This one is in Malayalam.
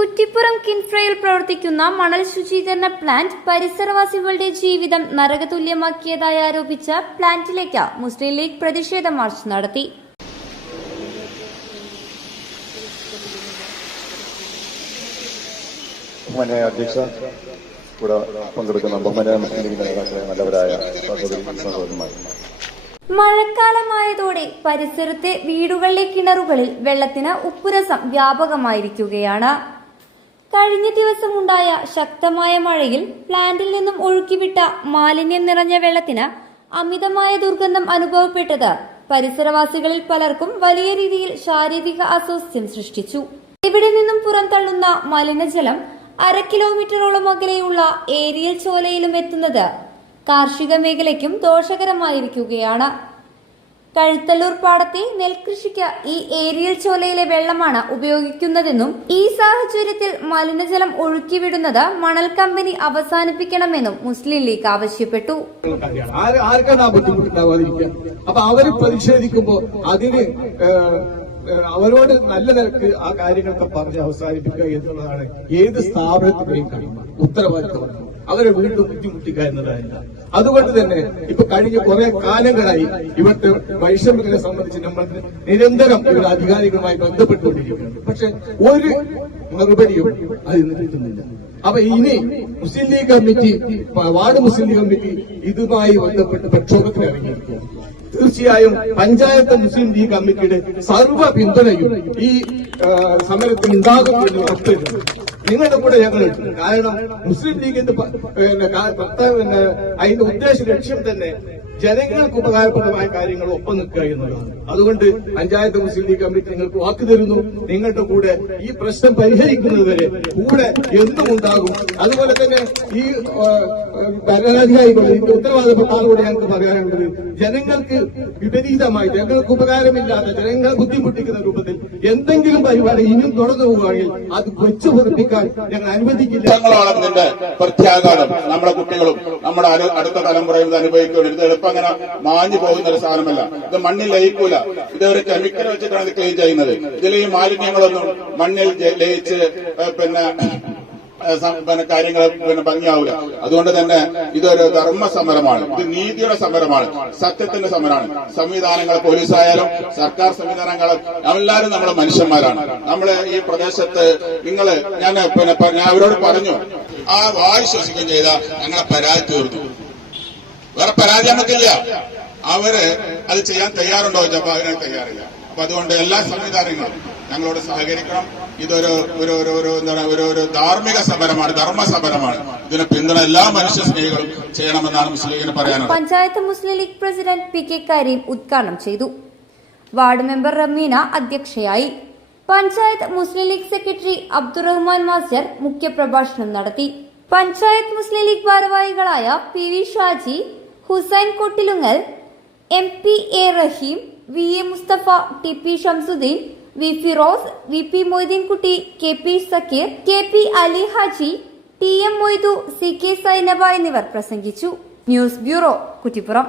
കുറ്റിപ്പുറം കിൻഫ്രയിൽ പ്രവർത്തിക്കുന്ന മണൽ ശുചീകരണ പ്ലാന്റ് പരിസരവാസികളുടെ ജീവിതം നരകതുല്യമാക്കിയതായി ആരോപിച്ച പ്ലാന്റിലേക്ക് മുസ്ലിം ലീഗ് പ്രതിഷേധ മാർച്ച് നടത്തി. അധ്യക്ഷ, ഇവിടെ പങ്കെടുക്കുന്ന ബഹുമാന്യ മുസ്ലിം ലീഗ് നേതാക്കളെ, നല്ലവരായ സഹോദരന്മാർ, മഴക്കാലമായതോടെ പരിസരത്തെ വീടുകളിലെ കിണറുകളിൽ വെള്ളത്തിന് ഉപ്പുരസം വ്യാപകമായിരിക്കുകയാണ്. കഴിഞ്ഞ ദിവസമുണ്ടായ ശക്തമായ മഴയിൽ പ്ലാന്റിൽ നിന്നും ഒഴുക്കിവിട്ട മാലിന്യം നിറഞ്ഞ വെള്ളത്തിന് അമിതമായ ദുർഗന്ധം അനുഭവപ്പെട്ടത് പരിസരവാസികളിൽ പലർക്കും വലിയ രീതിയിൽ ശാരീരിക അസ്വാസ്ഥ്യം സൃഷ്ടിച്ചു. ഇവിടെ നിന്നും പുറന്തള്ളുന്ന മലിനജലം 1/2 കിലോമീറ്ററോളം അകലെയുള്ള ഏരിയൽ ചോലയിലും എത്തുന്നത് കാർഷിക മേഖലയ്ക്കും ദോഷകരമായിരിക്കുകയാണ്. കഴുത്തല്ലൂർ പാടത്തെ നെൽകൃഷിക്ക് ഈ ഏരിയൽ ചോലയിലെ വെള്ളമാണ് ഉപയോഗിക്കുന്നതെന്നും ഈ സാഹചര്യത്തിൽ മലിനജലം ഒഴുക്കിവിടുന്നത് മണൽ കമ്പനി അവസാനിപ്പിക്കണമെന്നും മുസ്ലിം ലീഗ് ആവശ്യപ്പെട്ടു. ആർക്കാണ് ആ ബുദ്ധിമുട്ടുണ്ടാവാതിരിക്കുക? അപ്പൊ അവര് പ്രതിഷേധിക്കുമ്പോൾ അതിന് അവരോട് നല്ല നിരക്ക് ആ കാര്യങ്ങളൊക്കെ പറഞ്ഞ് അവസാനിപ്പിക്കുക എന്നുള്ളതാണ് ഏത് സ്ഥാപനത്തിന്റെയും കടമ, ഉത്തരവാദിത്തമാണ്. അവരെ വീണ്ടും ബുദ്ധിമുട്ടിക്കുക എന്നതല്ല. അതുകൊണ്ട് തന്നെ ഇപ്പൊ കഴിഞ്ഞ കുറെ കാലങ്ങളായി ഇവിടുത്തെ വൈഷമ്യങ്ങളെ സംബന്ധിച്ച് നമ്മൾ നിരന്തരം ഇവിടെ അധികാരികളുമായി ബന്ധപ്പെട്ടുകൊണ്ടിരിക്കുകയാണ്. പക്ഷെ ഒരു മറുപടിയും അതിന് കിട്ടുന്നില്ല. അപ്പൊ ഇനി മുസ്ലിം ലീഗ് കമ്മിറ്റി, വാർഡ് മുസ്ലിം ലീഗ് കമ്മിറ്റി ഇതുമായി ബന്ധപ്പെട്ട് പ്രക്ഷോഭത്തിന് ഇറങ്ങിയിരിക്കുകയാണ്. തീർച്ചയായും പഞ്ചായത്ത് മുസ്ലിം ലീഗ് കമ്മിറ്റിയുടെ സർവ്വ പിന്തുണയും ഈ സമരത്തിൽ ഉണ്ടാകുമെന്ന് ഉറപ്പിക്കുന്നു. നിങ്ങളുടെ കൂടെ ഞങ്ങളുണ്ട്. കാരണം മുസ്ലിം ലീഗിന്റെ അതിന്റെ ഉദ്ദേശ ലക്ഷ്യം തന്നെ ജനങ്ങൾക്ക് ഉപകാരപ്രദമായ കാര്യങ്ങൾ ഒപ്പം നിൽക്കുക എന്നുള്ളതാണ്. അതുകൊണ്ട് പഞ്ചായത്ത് മുസ്ലിം ലീഗ് കമ്മിറ്റി നിങ്ങൾക്ക് വാക്ക് തരുന്നു, നിങ്ങളുടെ കൂടെ ഈ പ്രശ്നം പരിഹരിക്കുന്നതുവരെ കൂടെ എന്നും ഉണ്ടാകും. അതുപോലെ തന്നെ ഈ ഭരണാധികാരികൾ, ഇതിന്റെ ഉത്തരവാദപ്പെട്ട ആളോട് ഞങ്ങൾക്ക് പറയാനുള്ളത്, ജനങ്ങൾക്ക് വിപരീതമായി, ജനങ്ങൾക്ക് ഉപകാരമില്ലാത്ത, ജനങ്ങളെ ബുദ്ധിമുട്ടിക്കുന്ന രൂപത്തിൽ എന്തെങ്കിലും പരിപാടി ഇനിയും തുടർന്നു പോവുകയാണെങ്കിൽ അത് വെച്ചു പൊറിപ്പിക്കാൻ ഞങ്ങൾ അനുവദിക്കില്ല. ഇതിന്റെ പ്രത്യാഘാതം നമ്മുടെ കുട്ടികളും നമ്മുടെ അടുത്ത തലമുറയും അനുഭവിക്കുകയാണ്. ഇത് എളുപ്പം അങ്ങനെ മാഞ്ഞു പോകുന്ന ഒരു സാധനമല്ല. ഇത് മണ്ണിൽ ലയിക്കൂല. ഇതൊരു കെമിക്കൽ വെച്ചിട്ടാണ് ഇത് ക്ലീൻ ചെയ്യുന്നത്. ഇതിൽ ഈ മാലിന്യങ്ങളൊന്നും മണ്ണിൽ ലയിച്ച് കാര്യങ്ങൾ ഭംഗിയാവില്ല. അതുകൊണ്ട് തന്നെ ഇതൊരു ധർമ്മ സമരമാണ്, ഇത് നീതിയുടെ സമരമാണ്, സത്യത്തിന്റെ സമരമാണ്. സംവിധാനങ്ങൾ, പോലീസായാലും സർക്കാർ സംവിധാനങ്ങളും എല്ലാവരും നമ്മളെ മനുഷ്യന്മാരാണ്. നമ്മള് ഈ പ്രദേശത്ത് ഞാൻ അവരോട് പറഞ്ഞു, ആ വായു ശ്വസിക്കുകയും ചെയ്ത ഞങ്ങളെ പരാതി തീർന്നു. വേറെ പരാതി നമുക്കില്ല. അവര് അത് ചെയ്യാൻ തയ്യാറുണ്ടോ ചോദിച്ചപ്പോ അതിന് തയ്യാറില്ല. അപ്പൊ അതുകൊണ്ട് എല്ലാ സംവിധാനങ്ങളും ഞങ്ങളോട് സഹകരിക്കണം. ഇതൊരു ഒരു ധാർമ്മിക സമരമാണ്, ധർമ്മ സമരമാണ്. ഇതിന് പിന്തുണ എല്ലാ മനുഷ്യ സ്നേഹികളും ചെയ്യണമെന്നാണ് മുസ്ലിം ലീഗിന് പറയാനുള്ളത്. പഞ്ചായത്ത് മുസ്ലിം ലീഗ് പ്രസിഡന്റ് പി.കെ. കരീം ഉദ്ഘാടനം ചെയ്തു. വാർഡ് മെമ്പർ റമീന അധ്യക്ഷയായി. പഞ്ചായത്ത് മുസ്ലിം ലീഗ് സെക്രട്ടറി അബ്ദുറഹ്മാൻ മാസ്റ്റർ മുഖ്യപ്രഭാഷണം നടത്തി. പഞ്ചായത്ത് മുസ്ലിം ലീഗ് ഭാരവാഹികളായ പി.വി. ഷാജി, ഹുസൈൻ കൊട്ടിലുങ്ങൽ, എം.പി. എ. റഹീം, വി.എ. മുസ്തഫ, ടി.പി. ഷംസുദ്ദീൻ, വി. ഫിറോസ്, വി.പി. മൊയ്തീൻകുട്ടി, കെ.പി. സക്കീർ, കെ.പി. അലി ഹാജി, ടി.എം. മൊയ്തു, സി.കെ. സൈനബ എന്നിവർ പ്രസംഗിച്ചു. News bureau, Kuttippuram.